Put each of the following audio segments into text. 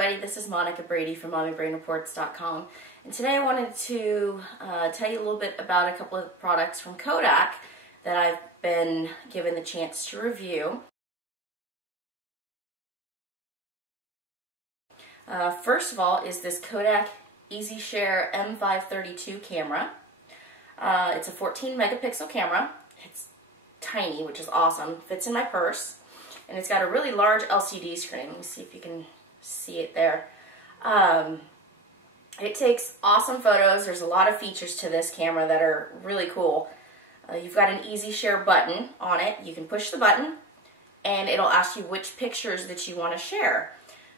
everybody, this is Monica Brady from MommyBrainReports.com, and today I wanted to tell you a little bit about a couple of products from Kodak that I've been given the chance to review. First of all is this Kodak EasyShare M532 camera. It's a 14 megapixel camera. It's tiny, which is awesome. Fits in my purse. And it's got a really large LCD screen. Let me see if you can see it there. It takes awesome photos. There's a lot of features to this camera that are really cool. You've got an Easy Share button on it. You can push the button and it'll ask you which pictures that you want to share.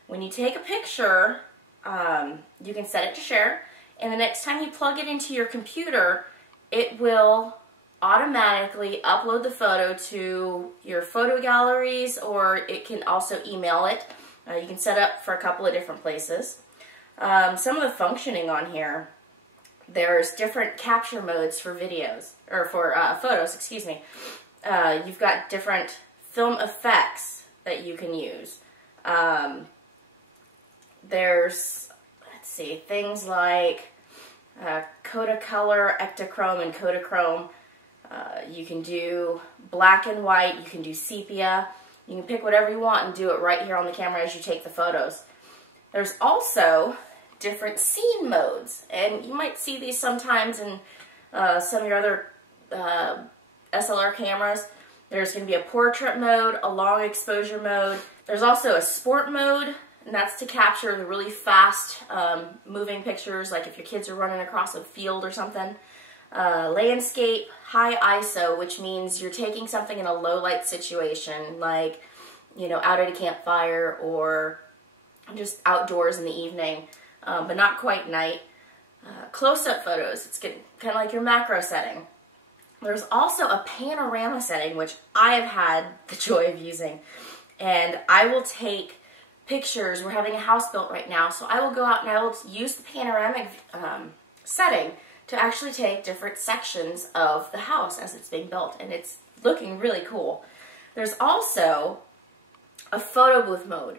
When you take a picture, you can set it to share, and the next time you plug it into your computer, it will automatically upload the photo to your photo galleries, or it can also email it. You can set up for a couple of different places. Some of the functioning on here, there's different capture modes for videos, or for photos, excuse me. You've got different film effects that you can use. There's, let's see, things like Kodacolor, Ektachrome, and Kodachrome. You can do black and white, you can do sepia. You can pick whatever you want and do it right here on the camera as you take the photos. There's also different scene modes, and you might see these sometimes in some of your other SLR cameras. There's going to be a portrait mode, a long exposure mode. There's also a sport mode, and that's to capture the really fast moving pictures, like if your kids are running across a field or something. Landscape, high ISO, which means you're taking something in a low light situation, like, you know, out at a campfire or just outdoors in the evening, but not quite night. Close-up photos, it's kind of like your macro setting. There's also a panorama setting, which I have had the joy of using, and I will take pictures. We're having a house built right now, so I will go out and I will use the panoramic setting to actually take different sections of the house as it's being built, and it's looking really cool. There's also a photo booth mode.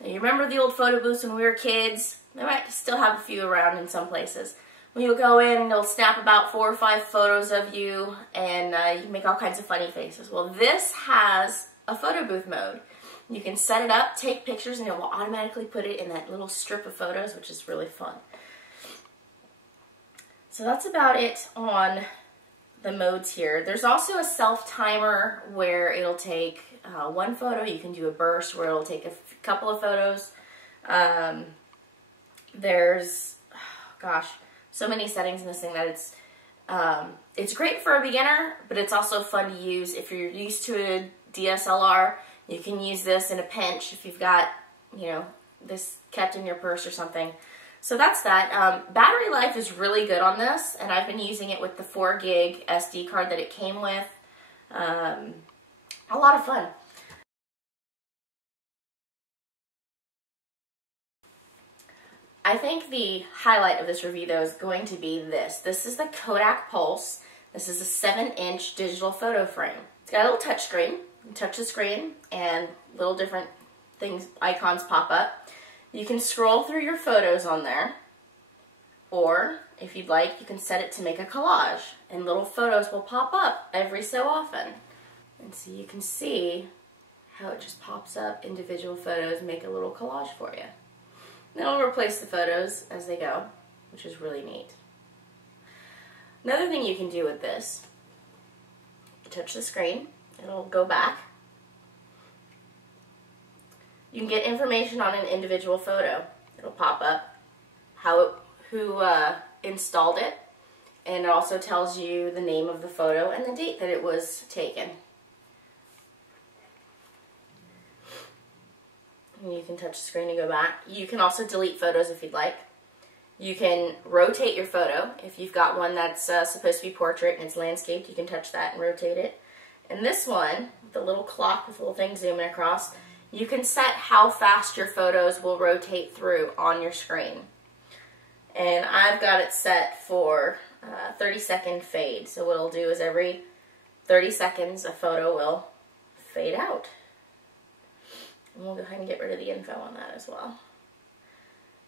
Now, you remember the old photo booths when we were kids? They might still have a few around in some places. When you go in, they'll snap about 4 or 5 photos of you, and you make all kinds of funny faces. Well, this has a photo booth mode. You can set it up, take pictures, and it will automatically put it in that little strip of photos, which is really fun. So that's about it on the modes here. There's also a self-timer where it'll take one photo. You can do a burst where it'll take a couple of photos. There's, gosh, so many settings in this thing that it's great for a beginner, but it's also fun to use if you're used to a DSLR. You can use this in a pinch if you've got, you know, this kept in your purse or something. So that's that. Battery life is really good on this, and I've been using it with the 4 gig SD card that it came with. A lot of fun. I think the highlight of this review, though, is going to be this. This is the Kodak Pulse. This is a 7-inch digital photo frame. It's got a little touch screen. You can touch the screen, and little different things, icons pop up. You can scroll through your photos on there, or if you'd like, you can set it to make a collage, and little photos will pop up every so often. And so you can see how it just pops up individual photos, make a little collage for you. And it'll replace the photos as they go, which is really neat. Another thing you can do with this, you touch the screen, it'll go back. You can get information on an individual photo. It'll pop up who installed it, and it also tells you the name of the photo and the date that it was taken. And you can touch the screen and go back. You can also delete photos if you'd like. You can rotate your photo. If you've got one that's supposed to be portrait and it's landscaped, you can touch that and rotate it. And this one, the little clock with the little thing zooming across, you can set how fast your photos will rotate through on your screen. And I've got it set for 30-second fade. So what it'll do is every 30 seconds a photo will fade out. And we'll go ahead and get rid of the info on that as well.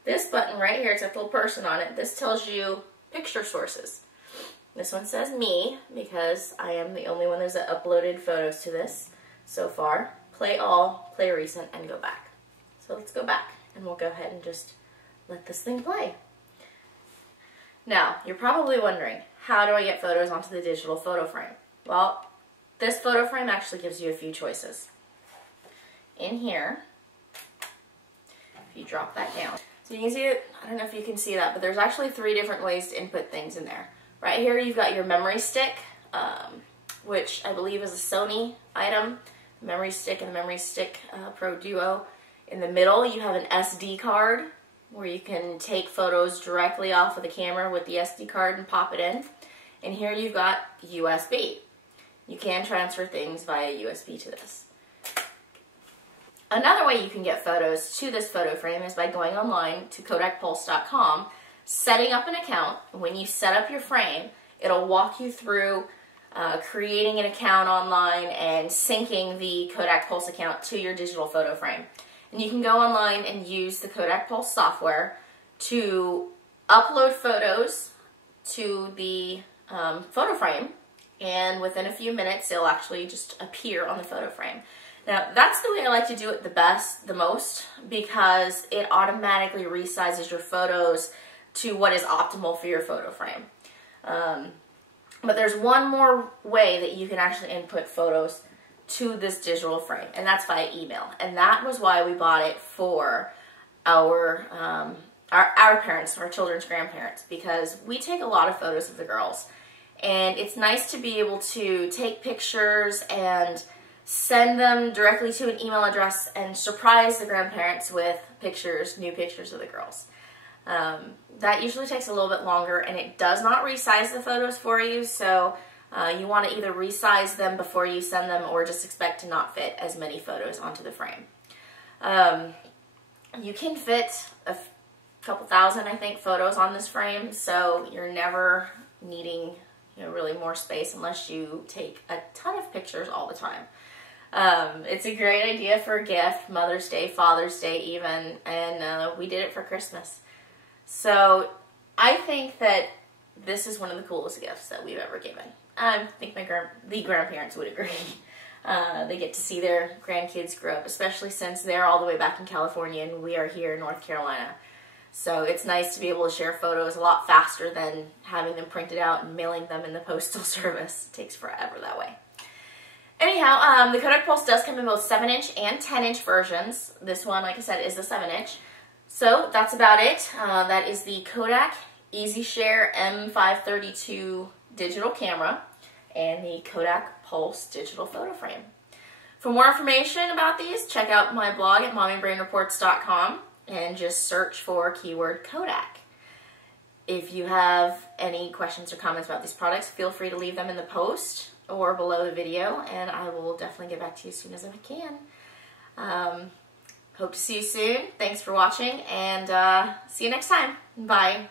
this button right here, it's got a little person on it. This tells you picture sources. This one says me because I am the only one that's uploaded photos to this so far. Play all, play recent, and go back. So let's go back and we'll go ahead and just let this thing play. Now, you're probably wondering, how do I get photos onto the digital photo frame? Well, this photo frame actually gives you a few choices. In here, if you drop that down, so you can see it, I don't know if you can see that, but there's actually 3 different ways to input things in there. Right here you've got your memory stick, which I believe is a Sony item, the memory stick and the memory stick Pro Duo. In the middle you have an SD card where you can take photos directly off of the camera with the SD card and pop it in. And here you've got USB. You can transfer things via USB to this. Another way you can get photos to this photo frame is by going online to KodakPulse.com, setting up an account. When you set up your frame, it'll walk you through creating an account online and syncing the Kodak Pulse account to your digital photo frame. And you can go online and use the Kodak Pulse software to upload photos to the photo frame, and within a few minutes they'll actually just appear on the photo frame. Now that's the way I like to do it the most, because it automatically resizes your photos to what is optimal for your photo frame. But there's one more way that you can actually input photos to this digital frame, and that's via email. And that was why we bought it for our parents, our children's grandparents, because we take a lot of photos of the girls. And it's nice to be able to take pictures and send them directly to an email address and surprise the grandparents with pictures, new pictures of the girls. That usually takes a little bit longer, and it does not resize the photos for you, so you want to either resize them before you send them or just expect to not fit as many photos onto the frame. You can fit a couple thousand, I think, photos on this frame, so you're never needing really more space unless you take a ton of pictures all the time. It's a great idea for a gift, Mother's Day, Father's Day even, and we did it for Christmas. So I think that this is one of the coolest gifts that we've ever given. I think the grandparents would agree. They get to see their grandkids grow up, especially since they're all the way back in California and we are here in North Carolina. So it's nice to be able to share photos a lot faster than having them printed out and mailing them in the postal service. It takes forever that way. Anyhow, the Kodak Pulse does come in both 7-inch and 10-inch versions. This one, like I said, is the 7-inch. So that's about it. That is the Kodak EasyShare M532 digital camera and the Kodak Pulse digital photo frame. For more information about these, check out my blog at mommybrainreports.com and just search for keyword Kodak. If you have any questions or comments about these products, feel free to leave them in the post or below the video, and I will definitely get back to you as soon as I can. Hope to see you soon. Thanks for watching, and see you next time. Bye.